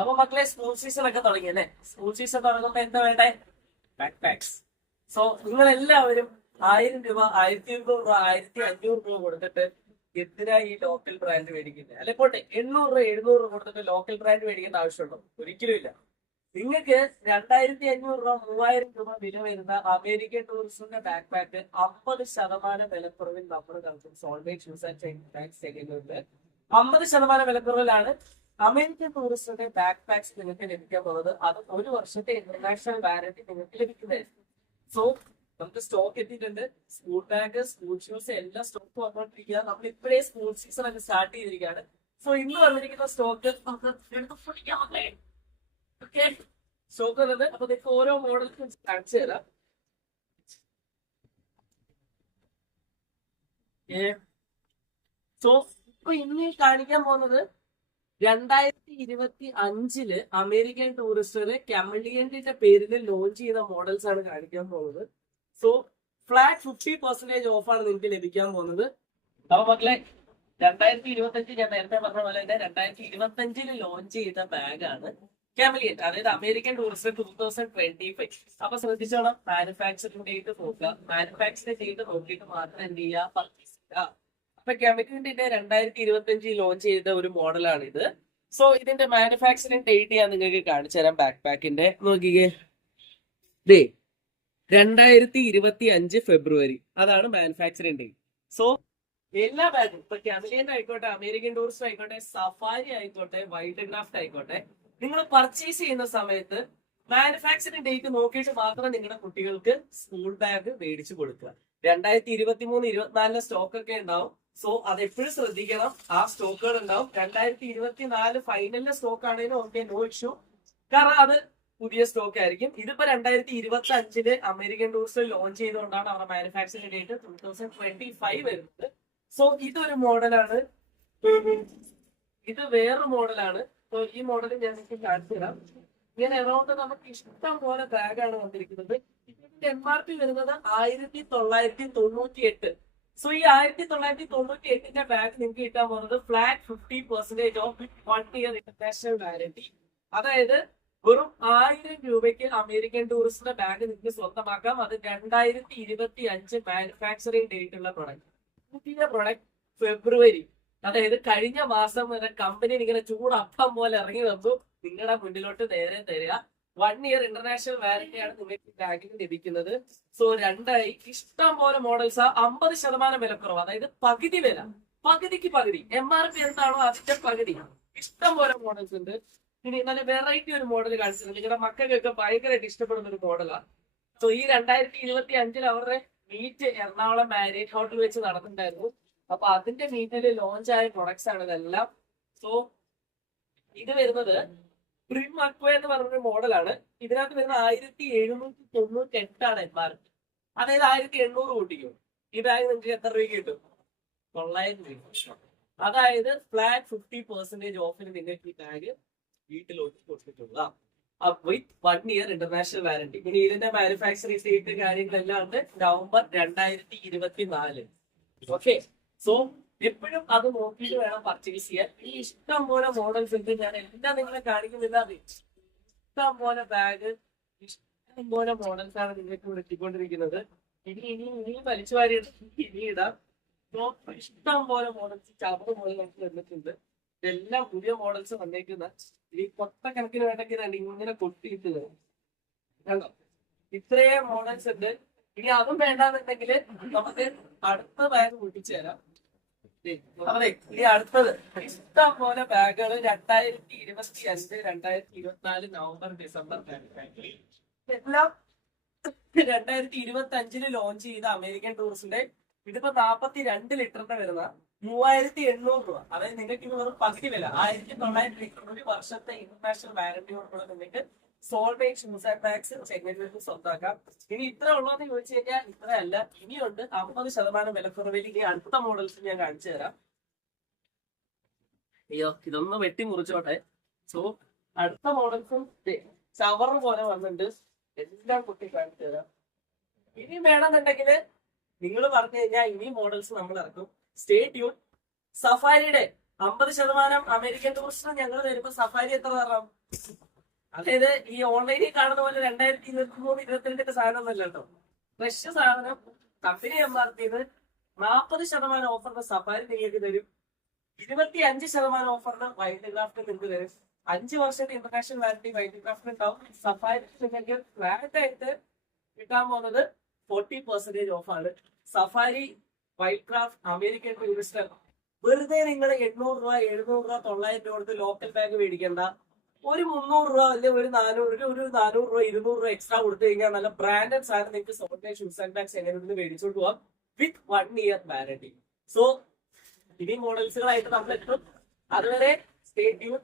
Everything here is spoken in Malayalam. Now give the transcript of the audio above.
അപ്പൊ മക്കളെ സ്കൂൾ സീസൺ ഒക്കെ തുടങ്ങി അല്ലേ? സ്കൂൾ സീസൺ തുടങ്ങുമ്പോ എന്താ വേണ്ടേ? Back pax. സോ നിങ്ങൾ എല്ലാവരും 1000 രൂപ, 1500 രൂപ, 1500 രൂപ കൊടുത്തിട്ട് എന്തിനാ ഈ ലോക്കൽ ബ്രാൻഡ് മേടിക്കുന്നത്? അല്ലെ പോട്ടെ, 800 രൂപ 700 രൂപ കൊടുത്തിട്ട് ലോക്കൽ ബ്രാൻഡ് മേടിക്കേണ്ട ആവശ്യമുണ്ടോ? ഒരിക്കലും ഇല്ല. നിങ്ങൾക്ക് 2500 രൂപ 3000 രൂപ വില വരുന്ന അമേരിക്കൻ ടൂറിസ്റ്റിന്റെ ബാക്ക് പാക്ക് 50% വിലക്കുറവിൽ നമ്മൾ നൽകും. സോൾമേറ്റ് ഷൂസ് ആൻഡ് ബാഗ്സ് ചെയ്യുന്നുണ്ട്. 50% വിലക്കുറവിലാണ് അമേരിക്കൻ ടൂറിസ്റ്റിന്റെ ബാക്ക് പാക്സ് നിങ്ങൾക്ക് ലഭിക്കാൻ പോകുന്നത്. അത് 1 വർഷത്തെ ഇന്റർനാഷണൽ വാറന്റി നിങ്ങൾക്ക് ലഭിക്കുന്നതായിരിക്കും. സോ നമുക്ക് സ്റ്റോക്ക് എത്തിയിട്ടുണ്ട്. സ്കൂൾ ബാഗ്, സ്കൂൾ ഷൂസ് എല്ലാം സ്റ്റോക്ക് വന്നുകൊണ്ടിരിക്കുക. നമ്മൾ ഇപ്പോഴേ സ്കൂൾ സീസൺ ഒക്കെ സ്റ്റാർട്ട് ചെയ്തിരിക്കുകയാണ്. സോ ഇന്ന് വന്നിരിക്കുന്ന സ്റ്റോക്ക് നമുക്ക് ഓക്കെ സ്റ്റോക്ക് ഉള്ളത്. അപ്പൊ നിങ്ങൾക്ക് ഓരോ മോഡൽസും കാണിച്ചു തരാം. സോ ഇപ്പൊ ഇന്ന് കാണിക്കാൻ പോകുന്നത് 2025 അമേരിക്കൻ ടൂറിസ്റ്റിന് കമലിയന്റിന്റെ പേരിൽ ലോഞ്ച് ചെയ്ത മോഡൽസ് ആണ് കാണിക്കാൻ പോകുന്നത്. സോ ഫ്ലാറ്റ് 50% ഓഫാണ് നിങ്ങൾക്ക് ലഭിക്കാൻ പോകുന്നത്. അപ്പൊ മക്കളെ, 2025 ഞാൻ നേരത്തെ പറഞ്ഞ പോലെ തന്നെ 2025 ലോഞ്ച് ചെയ്ത ബാഗാണ് കമലിയന്റ്, അതായത് അമേരിക്കൻ ടൂറിസ്റ്റ് 2025. അപ്പൊ ശ്രദ്ധിച്ചോളാം, മാനുഫാക്ചറിംഗ് ഡേറ്റ് നോക്കുക. മാനുഫാക്ചറിംഗ് ഡേറ്റ് നോക്കിയിട്ട് മാത്രം എന്ത് ചെയ്യുക, പർച്ചേസ് ചെയ്യുക. അപ്പൊ കെമിക്കലിന്റെ 2025 ലോഞ്ച് ചെയ്ത ഒരു മോഡലാണ് ഇത്. സോ ഇതിന്റെ മാനുഫാക്ചറിംഗ് ഡേറ്റ് ഞാൻ നിങ്ങൾക്ക് കാണിച്ചു തരാം. ബാക്ക് പാക്കിന്റെ നോക്കിക്കേ, 2025 ഫെബ്രുവരി, അതാണ് മാനുഫാക്ചറിംഗ് ഡേറ്റ്. സോ എല്ലാ ബാഗും, ഇപ്പൊ കെമിലിയൻ ആയിക്കോട്ടെ, അമേരിക്കൻ ടൂറിസ്റ്റ് ആയിക്കോട്ടെ, സഫാരി ആയിക്കോട്ടെ, വൈൽഡ് ക്രാഫ്റ്റ് ആയിക്കോട്ടെ, നിങ്ങൾ പർച്ചേസ് ചെയ്യുന്ന സമയത്ത് മാനുഫാക്ചറിംഗ് ഡേറ്റ് നോക്കിയിട്ട് മാത്രം നിങ്ങളുടെ കുട്ടികൾക്ക് സ്കൂൾ ബാഗ് മേടിച്ചു കൊടുക്കുക. 2023-24 സ്റ്റോക്ക് ഒക്കെ ഉണ്ടാവും. സോ അത് എപ്പോഴും ശ്രദ്ധിക്കണം, ആ സ്റ്റോക്കുകൾ ഉണ്ടാവും. 2024 ഫൈനലിലെ സ്റ്റോക്ക് ആണെങ്കിലും ഓക്കെ, നോ ഇഷ്യൂ, കാരണം അത് പുതിയ സ്റ്റോക്ക് ആയിരിക്കും. ഇതിപ്പോ 2025 അമേരിക്കൻ ടൂറിസ്റ്റ് ലോഞ്ച് ചെയ്തുകൊണ്ടാണ് അവരുടെ മാനുഫാക്ചറിംഗ് ഡേറ്റ് 2025 വരുന്നത്. സോ ഇതൊരു മോഡലാണ്, ഇത് വേറൊരു മോഡലാണ്. സോ ഈ മോഡൽ ഞാൻ നിങ്ങൾക്ക് കാണിച്ചു തരാം. ഇങ്ങനെ എറൗണ്ട് നമുക്ക് ഇഷ്ടം പോലെ ബാഗാണ് വന്നിരിക്കുന്നത്. ഇതിന്റെ MRP വരുന്നത് 1998. സോ ഈ 1998 ബാഗ് നിങ്ങൾക്ക് കിട്ടാൻ പോകുന്നത് flat 50% of 1 year international warranty. അതായത് വെറും 1000 രൂപയ്ക്ക് അമേരിക്കൻ ടൂറിസ്റ്റിന്റെ ബാഗ് നിങ്ങൾക്ക് സ്വന്തമാക്കാം. അത് 2025 മാനുഫാക്ചറിംഗ് ഡേറ്റ് ഉള്ള പ്രൊഡക്റ്റ്. പുതിയ പ്രൊഡക്റ്റ് ഫെബ്രുവരി, അതായത് കഴിഞ്ഞ മാസം വരെ കമ്പനി ഇങ്ങനെ ചൂടപ്പം പോലെ ഇറങ്ങി വന്നു നിങ്ങളുടെ മുന്നിലോട്ട് നേരെ തരിക. 1 ഇയർ ഇന്റർനാഷണൽ വാറന്റിയാണ് നിങ്ങൾക്ക് ബാഗിന് ലഭിക്കുന്നത്. സോ രണ്ടായി ഇഷ്ടം പോലെ മോഡൽസ്, 50% വിലക്കുറവ്, അതായത് പകുതി വില, പകുതിക്ക് പകുതി. MRP എന്താണോ അതിന്റെ പകുതി. ഇഷ്ടം പോലെ മോഡൽസ് ഉണ്ട്. ഇനി നല്ല വെറൈറ്റി ഒരു മോഡൽ കാണിച്ചിട്ടുണ്ട്, നിങ്ങളുടെ മക്കൾക്കൊക്കെ ഭയങ്കരമായിട്ട് ഇഷ്ടപ്പെടുന്ന ഒരു മോഡലാണ്. സോ ഈ 2025 അവരുടെ മീറ്റ് എറണാകുളം മാരിയറ്റ് ഹോട്ടൽ വെച്ച് നടന്നിട്ടുണ്ടായിരുന്നു. അപ്പൊ അതിന്റെ മീറ്റിൽ ലോഞ്ച് ആയ പ്രൊഡക്ട്സ് ആണ് ഇതെല്ലാം. സോ ഇത് വരുന്നത് പ്രിം അക്വ എന്ന് പറഞ്ഞൊരു മോഡലാണ്. ഇതിനകത്ത് വരുന്ന 1798 MRP, അതായത് 1800 കൂട്ടിക്കും. ഈ ബാഗ് നിങ്ങൾക്ക് എത്ര രൂപയ്ക്ക് കിട്ടും? 900 രൂപ. അതായത് ഫ്ലാറ്റ് 50% ഓഫിന് നിങ്ങൾക്ക് ഈ ബാഗ് വീട്ടിലോട്ട് കൊടുത്തിട്ടുള്ള വിത്ത് 1 ഇയർ ഇന്റർനാഷണൽ വാറന്റി. ഇനി ഇതിന്റെ മാനുഫാക്ചറിംഗ് ഡേറ്റ് കാര്യങ്ങളെല്ലാം ഉണ്ട്, നവംബർ 2024. ഓക്കെ, സോ എപ്പോഴും അത് നോക്കിയിട്ട് വേണം പർച്ചേസ് ചെയ്യാൻ. ഈ ഇഷ്ടം പോലെ മോഡൽസ് ഉണ്ട്, ഞാൻ എല്ലാം നിങ്ങളെ കാണിക്കുന്നില്ല. അത് ഇഷ്ടം പോലെ ബാഗ്, ഇഷ്ടം പോലെ മോഡൽസ് ആണ് നിങ്ങൾക്ക് ഇവിടെ എത്തിക്കൊണ്ടിരിക്കുന്നത്. ഇനിയും വലിച്ചു വാരി ഇനി ഇടാം. സോ ഇഷ്ടം പോലെ മോഡൽസ്, ചവറ് മോഡൽ നമുക്ക് വന്നിട്ടുണ്ട്. ഇതെല്ലാം പുതിയ മോഡൽസ് വന്നേക്കുന്ന ഈ കൊട്ടക്കണക്കിന് വേണ്ടെങ്കിൽ ഇങ്ങനെ കൊട്ടിയിട്ട് കണ്ടോ, ഇത്രയും മോഡൽസ് ഉണ്ട്. ഇനി അതും വേണ്ടാന്നുണ്ടെങ്കിൽ നമുക്ക് അടുത്ത ബാഗ് പൊട്ടിച്ചു തരാം. അതെ, ഇനി അടുത്തത് ഇഷ്ടം പോലെ ബാഗുകൾ 2025, 2024 നവംബർ, ഡിസംബർ എല്ലാം 2025 ലോഞ്ച് ചെയ്ത അമേരിക്കൻ ടൂറിസ്റ്റിന്റെ. ഇതിപ്പോ 42 ലിറ്ററിന്റെ വരുന്ന 3800 രൂപ, അതായത് നിങ്ങൾക്ക് ഇത് വെറും പകുതി വില, 1900 ലിറ്റർ, 1 വർഷത്തെ ഇന്റർനാഷണൽ വാറന്റിയോടുകൂടെ നിങ്ങൾക്ക് സോൾമേറ്റ് ഷൂസ് ആൻഡ് ബാഗ്സ് സെഗ്മെന്റിൽ സ്വന്തമാക്കാം. ഇനി ഇത്ര ഉള്ളതെന്ന് ചോദിച്ചു കഴിഞ്ഞാൽ ഇത്ര അല്ല, ഇനിയുണ്ട് 50% വിലക്കുറവിൽ. ഇനി അടുത്ത മോഡൽസ് ഞാൻ കാണിച്ചു തരാം. അയ്യോ, ഇതൊന്ന് വെട്ടി മുറിച്ചോട്ടെ. സോ അടുത്ത മോഡൽസും ചവറ് പോലെ വന്നിട്ടുണ്ട്, എല്ലാം കുട്ടി കാണിച്ചു തരാം. ഇനി വേണമെന്നുണ്ടെങ്കിൽ നിങ്ങൾ പറഞ്ഞു കഴിഞ്ഞാൽ ഇനി മോഡൽസ് നമ്മൾ ഇറക്കും. Stay tune. സഫാരിയുടെ 50% അമേരിക്കൻ ടൂറിസ്റ്റിന് ഞങ്ങൾ വരുമ്പോ സഫാരി എത്ര തരണം? അതായത് ഈ ഓൺലൈനിൽ കാണുന്ന പോലെ 2023-22 സാധനം ഒന്നല്ല കേട്ടോ. ഫ്രഷ് സാധനം കമ്പനി എംആർപിന്ന് 40% ഓഫറിന് സഫാരി നിങ്ങൾക്ക് തരും. 25% ഓഫറിന് വൈൽഡ് ക്രാഫ്റ്റ് നിങ്ങൾക്ക് തരും. 5 വർഷത്തെ ഇന്റർനാഷണൽ വാറന്റി വൈൽഡ് ക്രാഫ്റ്റ് ഉണ്ടാവും. സഫാരി നിങ്ങൾക്ക് ഫ്ലാറ്റ് ആയിട്ട് കിട്ടാൻ പോകുന്നത് 40% ഓഫാണ്. Safari, wild craft, American tourist വെറുതെ നിങ്ങൾ 800 രൂപ, 700 രൂപ, 900 രൂപ കൊടുത്ത് ലോക്കൽ ബാഗ് മേടിക്കണ്ട. ഒരു 300 രൂപ അല്ലെങ്കിൽ ഒരു 400 രൂപ, 200 രൂപ എക്സ്ട്രാ കൊടുത്തു കഴിഞ്ഞാൽ നല്ല ബ്രാൻഡഡ് സാധനം നിങ്ങൾക്ക് സോഫ്റ്റ്വെയർ ഷൂസ് ആൻഡ് ബാഗ്സ് എങ്ങനെ മേടിച്ചോണ്ട് പോവാം വിത്ത് 1 ഇയർ വാറന്റി. സോ ഇനി മോഡൽസുകളായിട്ട് നമ്മൾ എത്തും. അതുവരെ സ്റ്റേ ട്യൂൺ.